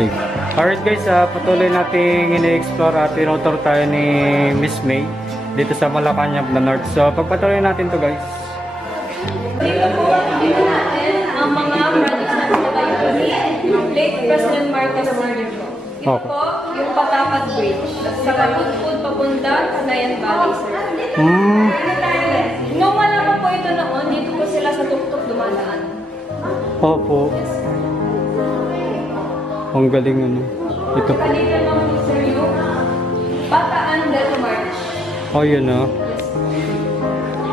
Okay. Alright guys, patuloy nating ini-explore at tinotour tayo ni Miss May dito sa Malacanang na North. So, pagpatuloy natin to guys. Dito po, dito natin ang mga projects na pinatayo ni late President Marcos Sr. Ito po, yung Patapat Bridge sa Katutpud papunta Cagayan Valley, sir. Nung wala pa po ito noon, dito po sila sa tuktok dumadaan. Opo. Ang galing ano. Ito po. Kanina naman po, sir, yung Bataan Del March. Oh, yun ah.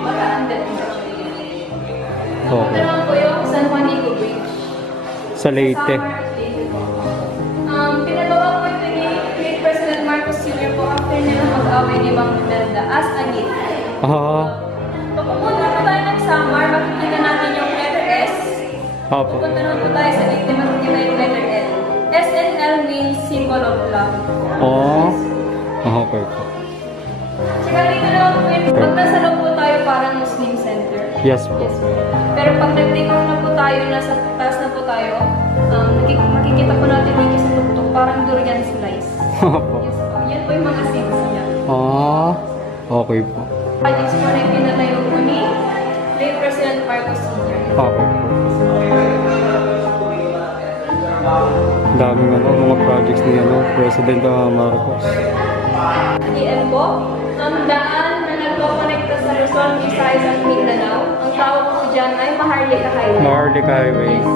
Bataan Del March. Okay. Ito naman po yung San Juanico Bridge. Sa Leyte. Pinagawa po ito ni late President Marcos Sr. po after nila mag-away ni Mang Imelda as a gift. Pag pupunta po tayo ng Samar, makikita natin yung letter S. Opo. Pupunta naman po tayo sa Leyte, makikita yung letter L. S and L means symbol of love. Oh. Okay po. Tsaka dito naman po yun, pag nasa loob po tayo parang Muslim Center. Yes po. Yes po. Pero pag nag-take na po tayo, nasa taas na po tayo, makikita po natin dito sa tuktok, parang durian slice. Opo. Yes po. Yan po yung mga scenes niya. Okay po. Projects po na yung pinatayo po ni late President Marcos Sr. Okay po. Daming ano, mga projects ni President Marcos. Yan po, ang daan na nagpo-connecta sa Luzon, Visayas at Mindanao. Ang tawag po dyan ay Maharlika Highway. Maharlika Highway. Yes.